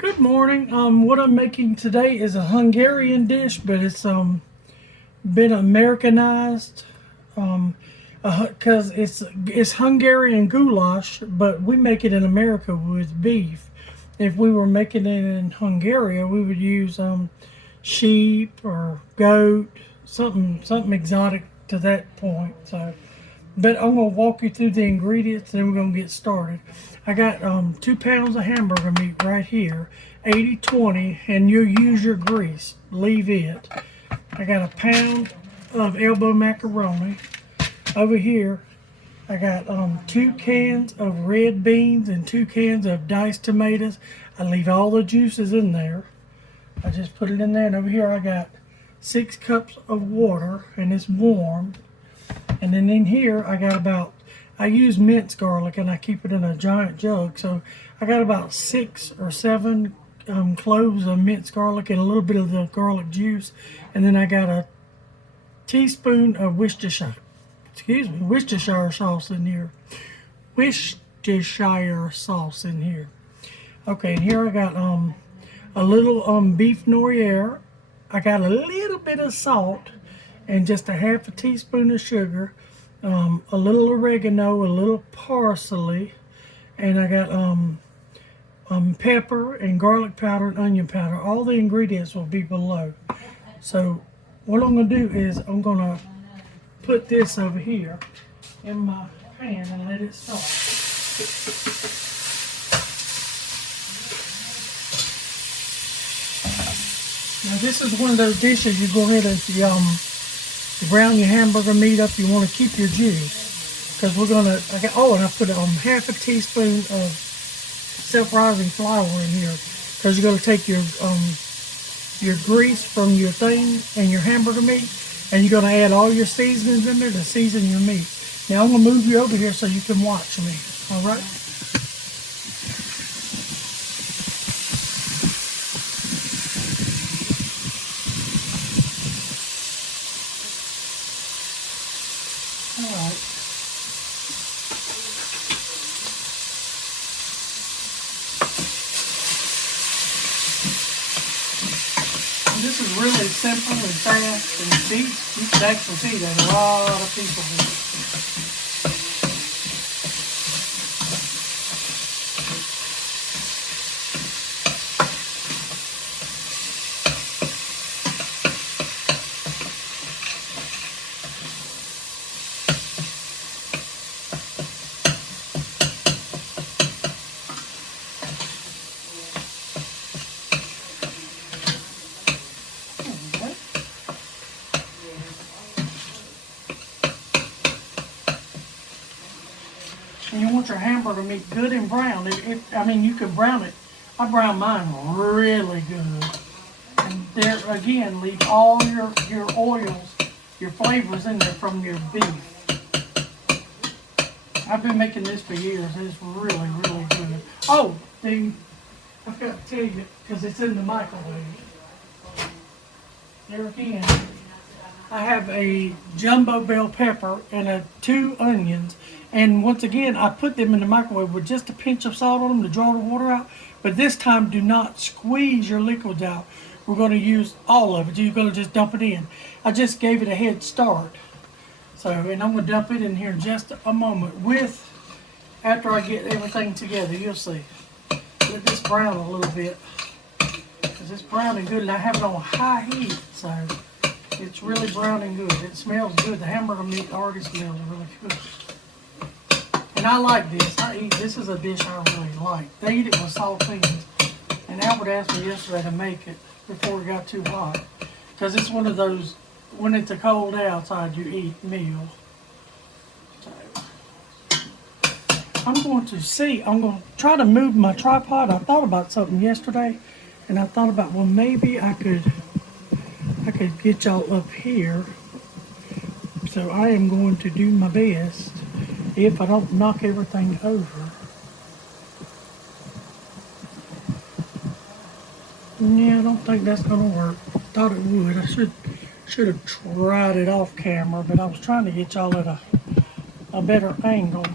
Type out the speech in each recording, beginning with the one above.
Good morning. What I'm making today is a Hungarian dish, but it's been Americanized because it's Hungarian goulash, but we make it in America with beef. If we were making it in Hungary, we would use sheep or goat, something exotic to that point. But I'm gonna walk you through the ingredients, and then we're gonna get started. I got 2 pounds of hamburger meat right here, 80/20, and you use your grease, leave it. I got a pound of elbow macaroni. Over here, I got 2 cans of red beans and 2 cans of diced tomatoes. I leave all the juices in there. I just put it in there, and over here I got 6 cups of water, and it's warm. And then in here, I use minced garlic, and I keep it in a giant jug. So I got about 6 or 7 cloves of minced garlic and a little bit of the garlic juice. And then I got a teaspoon of Worcestershire sauce in here. Worcestershire sauce in here. Okay, and here I got a little beef knorr. I got a little bit of salt and just a half a teaspoon of sugar, a little oregano, a little parsley, and I got pepper and garlic powder and onion powder. All the ingredients will be below. So what I'm going to do is I'm going to put this over here in my pan and let it start. Now this is one of those dishes you go ahead and you brown your hamburger meat up. You want to keep your juice because we're gonna. And I put half a teaspoon of self-rising flour in here because you're gonna take your grease from your thing and your hamburger meat, and you're gonna add all your seasonings in there to season your meat. Now I'm gonna move you over here so you can watch me. All right. Alright. This is really simple and fast and cheap. You can actually see that a lot of people do. And you want your hamburger meat good and brown. You can brown it. I brown mine really good. And there again, leave all your oils, your flavors in there from your beef. I've been making this for years. It's really, really good. Oh, I forgot to tell you, because it's in the microwave. There again, I have a jumbo bell pepper and 2 onions. And once again, I put them in the microwave with just a pinch of salt on them to draw the water out. But this time, do not squeeze your liquids out. We're going to use all of it. You're going to just dump it in. I just gave it a head start. And I'm going to dump it in here in just a moment after I get everything together. You'll see. Let this brown a little bit. Because it's browning good. And I have it on high heat. So it's really browning good. It smells good. The hamburger meat already smells really good. And I like this. This is a dish I really like. They eat it with saltines. And Albert asked me yesterday to make it before it got too hot. Because it's one of those, when it's a cold day outside, you eat meal. So, I'm going to try to move my tripod. I thought about something yesterday. And I thought about, well, maybe I could get y'all up here. So I am going to do my best. If I don't knock everything over. Yeah, I don't think that's gonna work. Thought it would. I should have tried it off camera, but I was trying to get y'all at a better angle.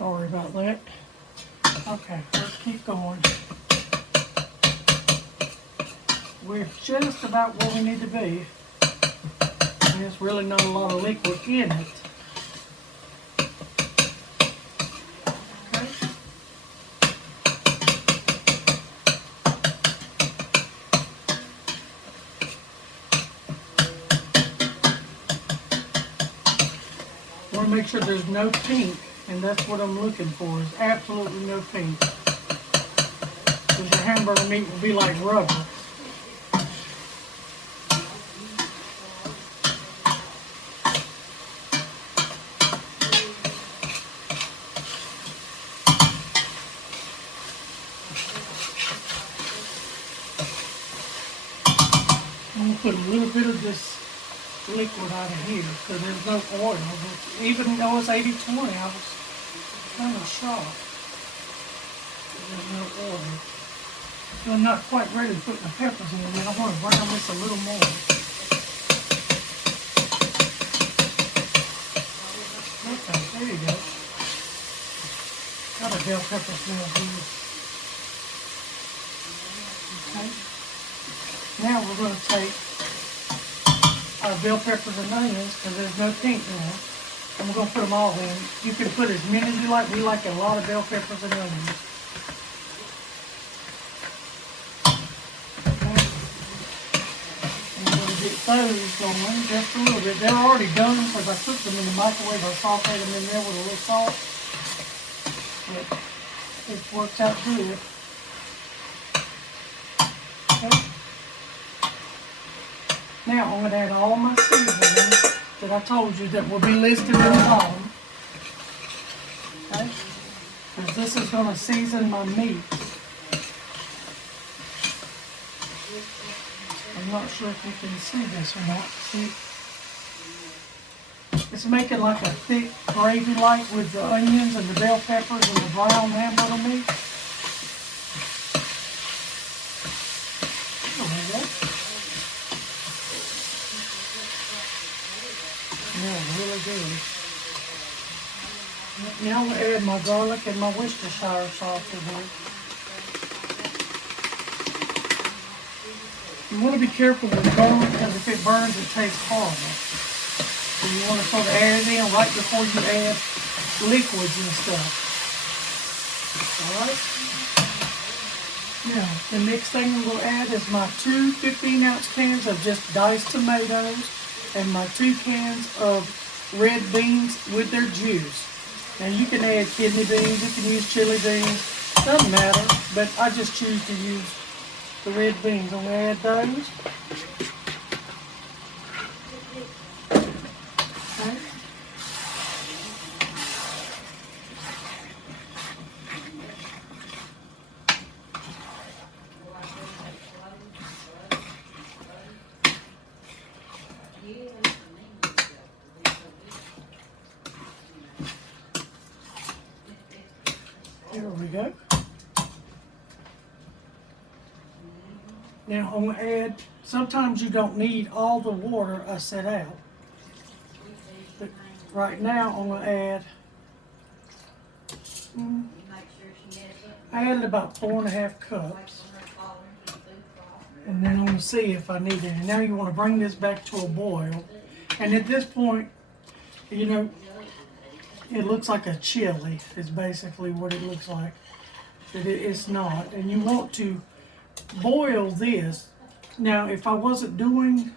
Sorry about that. Okay, let's keep going. We're just about where we need to be. There's really not a lot of liquid in it. Okay. Want to make sure there's no pink, and that's what I'm looking for, is absolutely no pink. Because your hamburger meat will be like rubber. I'm going to put a little bit of this liquid out of here because there's no oil. But even though it's 80-20, I was kind of shocked. There's no oil. So I'm not quite ready to put the peppers in yet. I want to brown this a little more. Okay, there you go. Got a bell pepper smell good. Okay. Now we're going to take our bell peppers and onions, because there's no pink now, and we're going to put them all in. You can put as many as you like. We like a lot of bell peppers and onions. Okay. And we're going to get those going just a little bit. They're already done because I cooked them in the microwave. I sauteed them in there with a little salt. But it works out good. Okay. Now I'm going to add all my seasonings that I told you that will be listed in the bottom. Okay? Because this is going to season my meat. I'm not sure if you can see this or not. See? It's making like a thick gravy-like with the onions and the bell peppers and the brown hamburger meat. Yeah, really good. Now I'm going to add my garlic and my Worcestershire sauce in here. You want to be careful with garlic because if it burns, it tastes horrible. So you want to sort of add it in right before you add liquids and stuff. Alright? Now, the next thing I'm going to add is my 2 15-ounce cans of just diced tomatoes and my 2 cans of red beans with their juice. Now you can add kidney beans, you can use chili beans, doesn't matter, but I just choose to use the red beans. I'm going to add those. Okay. There we go. Now I'm going to add, sometimes you don't need all the water I set out. But right now I'm going to add, I added about 4.5 cups. And then I'm going to see if I need any. Now you want to bring this back to a boil. And at this point, you know, it looks like a chili is basically what it looks like. But it's not. And you want to boil this. Now, if I wasn't doing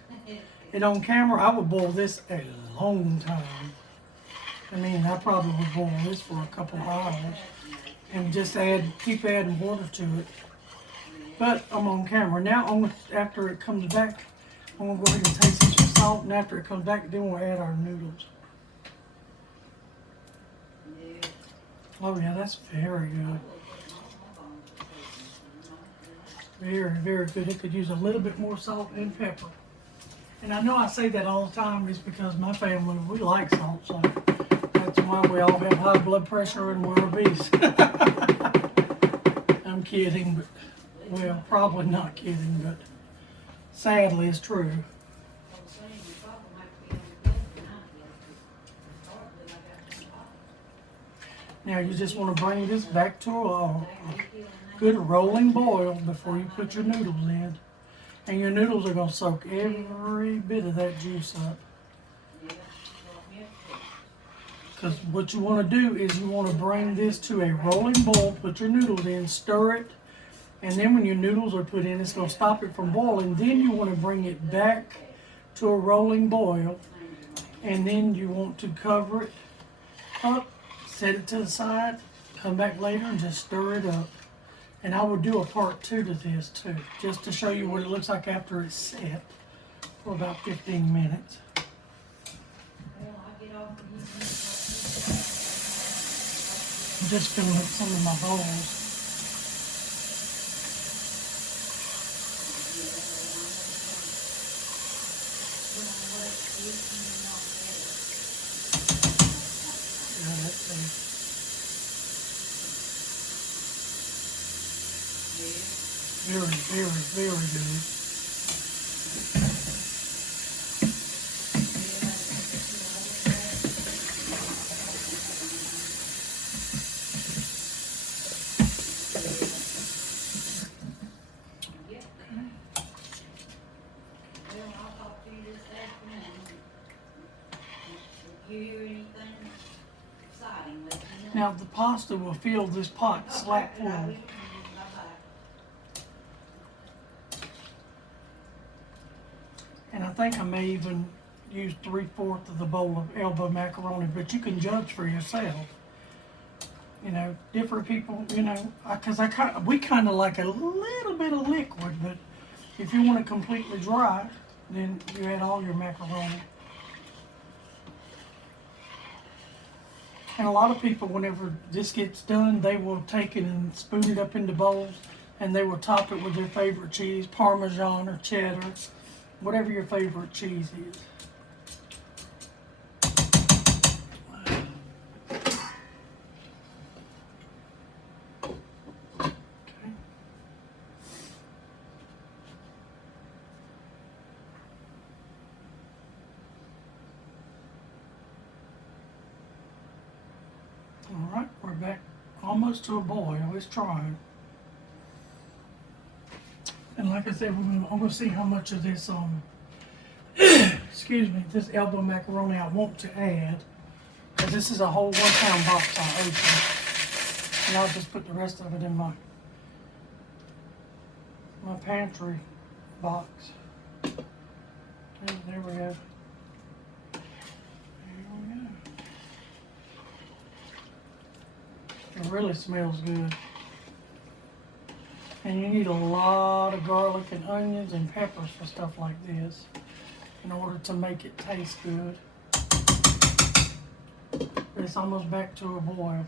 it on camera, I would boil this a long time. I mean, I probably would boil this for a couple of hours and just keep adding water to it. But I'm on camera. Now, after it comes back, I'm going to go ahead and taste it with salt. And after it comes back, then we'll add our noodles. Oh yeah, that's very good. Very, very good. It could use a little bit more salt and pepper. And I know I say that all the time is because my family, we like salt, so that's why we all have high blood pressure and we're obese. I'm kidding, but, well, probably not kidding, but sadly it's true. Now you just want to bring this back to a good rolling boil before you put your noodles in. And your noodles are going to soak every bit of that juice up. Because what you want to do is you want to bring this to a rolling boil, put your noodles in, stir it, and then when your noodles are put in, it's going to stop it from boiling. Then you want to bring it back to a rolling boil, and then you want to cover it up, set it to the side, come back later and just stir it up. And I will do a part 2 to this too, just to show you what it looks like after it's set for about 15 minutes. I'm just filling up some of my bowls. Yeah, that's nice. Very, very, very good. Now the pasta will fill this pot slack full. And I think I may even use 3/4 of the bowl of elbow macaroni, but you can judge for yourself. You know, different people, you know, because we kind of like a little bit of liquid, but if you want it completely dry, then you add all your macaroni. And a lot of people, whenever this gets done, they will take it and spoon it up into bowls, and they will top it with their favorite cheese, Parmesan or cheddar, whatever your favorite cheese is. All right, we're back almost to a boil. It's trying. And like I said, I'm going to see how much of this, excuse me, this elbow macaroni I want to add. Because this is a whole 1 pound box I opened. And I'll just put the rest of it in my pantry box. Okay, there we go. It really smells good. And you need a lot of garlic and onions and peppers for stuff like this in order to make it taste good. It's almost back to a boil.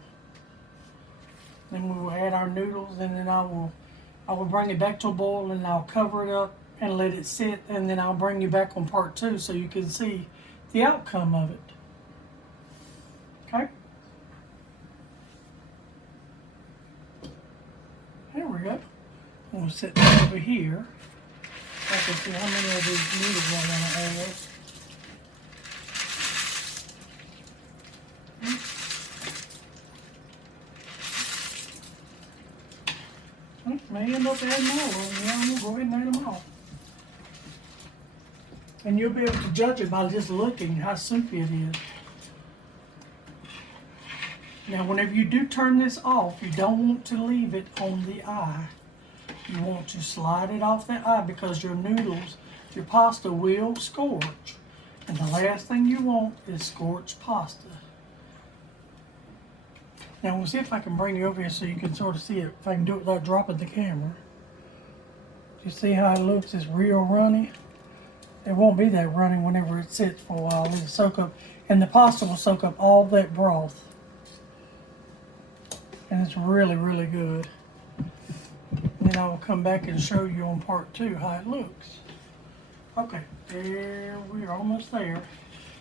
Then we will add our noodles, and then I will bring it back to a boil, and I'll cover it up and let it sit, and then I'll bring you back on part 2 so you can see the outcome of it. Okay? There we go. I'm going to set that over here. I can see how many of these noodles I'm going to add. May end up adding more. Yeah, I'm going to go ahead and add them all. And you'll be able to judge it by just looking how soupy it is. Now, whenever you do turn this off, you don't want to leave it on the eye. You want to slide it off that eye because your noodles, your pasta will scorch. And the last thing you want is scorched pasta. Now, we'll see if I can bring you over here so you can sort of see it, if I can do it without dropping the camera. You see how it looks? It's real runny. It won't be that runny whenever it sits for a while. It'll soak up, and the pasta will soak up all that broth. And it's really, really good. And then I will come back and show you on part 2 how it looks. Okay, there we're almost there.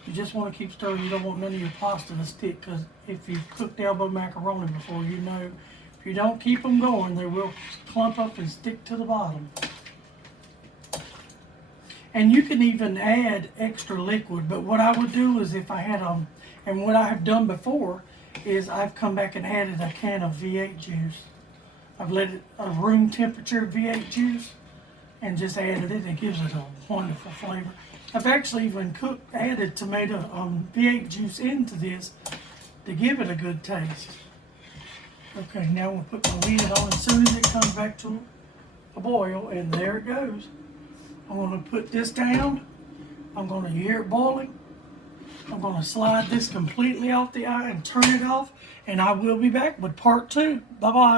You just want to keep stirring. You don't want none of your pasta to stick, because if you've cooked elbow macaroni before, you know if you don't keep them going, they will clump up and stick to the bottom. And you can even add extra liquid, but what I would do is if I had and what I have done before is I've come back and added a can of V8 juice. I've let it a room temperature V8 juice and just added it. It gives it a wonderful flavor. I've actually even added tomato V8 juice into this to give it a good taste. Okay, now we'll put the lid on as soon as it comes back to a boil, and there it goes. I'm going to put this down. I'm going to hear it boiling. I'm going to slide this completely off the eye and turn it off, and I will be back with part 2. Bye-bye.